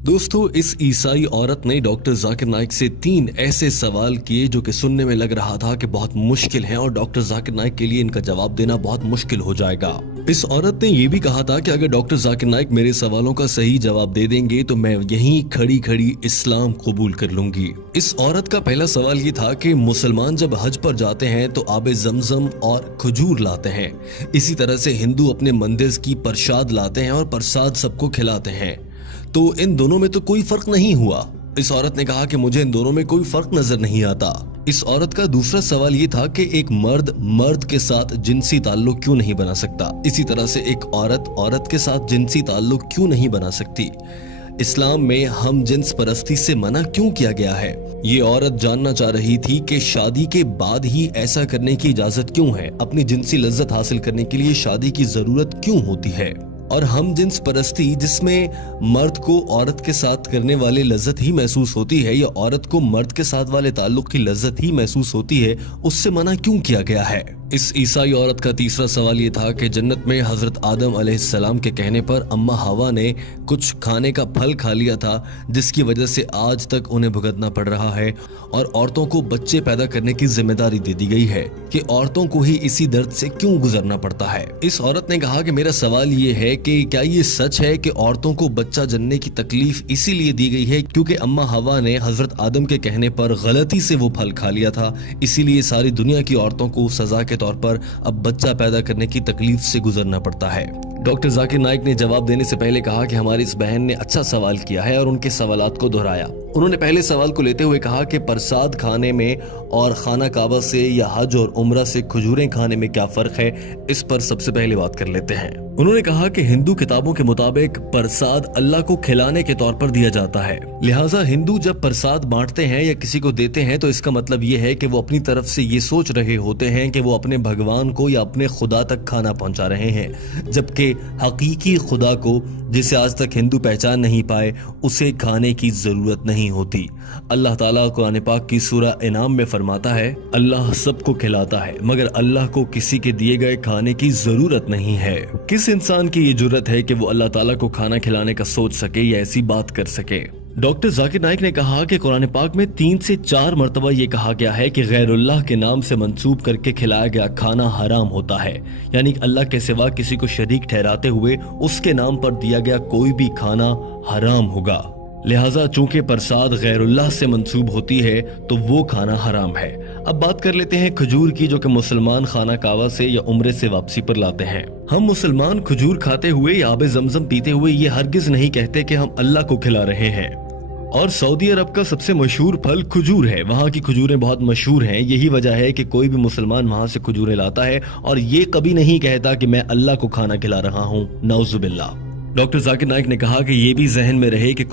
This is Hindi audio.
दोस्तों, इस ईसाई औरत ने डॉक्टर जाकिर नाइक से 3 ऐसे सवाल किए जो कि सुनने में लग रहा था कि बहुत मुश्किल हैं और डॉक्टर जाकिर नाइक के लिए इनका जवाब देना बहुत मुश्किल हो जाएगा। इस औरत ने यह भी कहा था कि अगर डॉक्टर जाकिर नाइक मेरे सवालों का सही जवाब दे देंगे तो मैं यहीं खड़ी खड़ी इस्लाम कबूल कर लूंगी। इस औरत का पहला सवाल ये था कि मुसलमान जब हज पर जाते हैं तो आबे जमजम और खजूर लाते हैं, इसी तरह से हिंदू अपने मंदिर की प्रसाद लाते हैं और प्रसाद सबको खिलाते हैं, तो इन दोनों में तो कोई फर्क नहीं हुआ। इस औरत ने कहा कि मुझे इन दोनों में कोई फर्क नजर नहीं आता। इस औरत का दूसरा सवाल ये था कि एक मर्द के साथ जिनसी ताल्लुक क्यों नहीं बना सकता, इसी तरह से एक औरत के साथ जिनसी ताल्लुक क्यों नहीं बना सकती। इस्लाम में हम जिन्स परस्ती से मना क्यों किया गया है। ये औरत जानना चाह रही थी कि शादी के बाद ही ऐसा करने की इजाजत क्यों है, अपनी जिनसी लज्जत हासिल करने के लिए शादी की जरूरत क्यों होती है। और हम जिन्स परस्ती जिसमें मर्द को औरत के साथ करने वाले लज्जत ही महसूस होती है या औरत को मर्द के साथ वाले ताल्लुक की लज्जत ही महसूस होती है, उससे मना क्यों किया गया है। इस ईसाई औरत का तीसरा सवाल ये था कि जन्नत में हजरत आदम अलैहिस्सलाम के कहने पर अम्मा हवा ने कुछ खाने का फल खा लिया था जिसकी वजह से आज तक उन्हें भुगतना पड़ रहा है और औरतों को बच्चे पैदा करने की जिम्मेदारी दे दी गई है कि औरतों को ही इसी दर्द से क्यों गुजरना पड़ता है। इस औरत ने कहा कि मेरा सवाल ये है कि क्या ये सच है कि औरतों को बच्चा जनने की तकलीफ इसीलिए दी गई है क्योंकि अम्मा हवा ने हजरत आदम के कहने पर गलती से वो फल खा लिया था, इसीलिए सारी दुनिया की औरतों को सजा के तौर पर अब बच्चा पैदा करने की तकलीफ से गुजरना पड़ता है। डॉक्टर जाकिर नाइक ने जवाब देने से पहले कहा कि हमारी इस बहन ने अच्छा सवाल किया है और उनके सवालात को दोहराया। उन्होंने पहले सवाल को लेते हुए कहा कि प्रसाद खाने में और खाना काबा से या हज और उम्रा से खजूरें खाने में क्या फर्क है, इस पर सबसे पहले बात कर लेते हैं। उन्होंने कहा कि हिंदू किताबों के मुताबिक प्रसाद अल्लाह को खिलाने के तौर पर दिया जाता है, लिहाजा हिंदू जब प्रसाद बांटते हैं या किसी को देते हैं तो इसका मतलब ये है कि वो अपनी तरफ से ये सोच रहे होते हैं कि वो अपने भगवान को या अपने खुदा तक खाना पहुंचा रहे हैं, जबकि हकीकी खुदा को जिसे आज तक हिंदू पहचान नहीं पाए उसे खाने की जरूरत नहीं होती। अल्लाह ताला कुरान पाक की सूरा इनाम में फरमाता है, अल्लाह सबको खिलाता है मगर अल्लाह को किसी के दिए गए खाने की जरूरत नहीं है। किस इंसान की ये जरूरत है कि वो अल्लाह ताला को खाना खिलाने का सोच सके या ऐसी बात कर सके। डॉक्टर जाकिर नाइक ने कहा कि कुरान पाक में 3 से 4 मरतबा ये कहा गया है कि गैरुल्लाह के नाम से मंसूब करके खिलाया गया खाना हराम होता है, यानी अल्लाह के सिवा किसी को शरीक ठहराते हुए उसके नाम पर दिया गया कोई भी खाना हराम होगा। लिहाजा चूंकि प्रसाद गैरुल्लाह से मंसूब होती है तो वो खाना हराम है। अब बात कर लेते हैं खजूर की, जो कि मुसलमान खाना कावा से या उम्रे से वापसी पर लाते हैं। हम मुसलमान खजूर खाते हुए या आबे जमजम पीते हुए ये हरगिज नहीं कहते कि हम अल्लाह को खिला रहे हैं। और सऊदी अरब का सबसे मशहूर फल खजूर है, वहाँ की खजूरें बहुत मशहूर हैं। यही वजह है कि कोई भी मुसलमान वहाँ से खजूरें लाता है और ये कभी नहीं कहता कि मैं अल्लाह को खाना खिला रहा हूँ, नौजुबिल्लाह। डॉक्टर जाकिर नाइक ने कहा कि ये भी जहन में रहे कि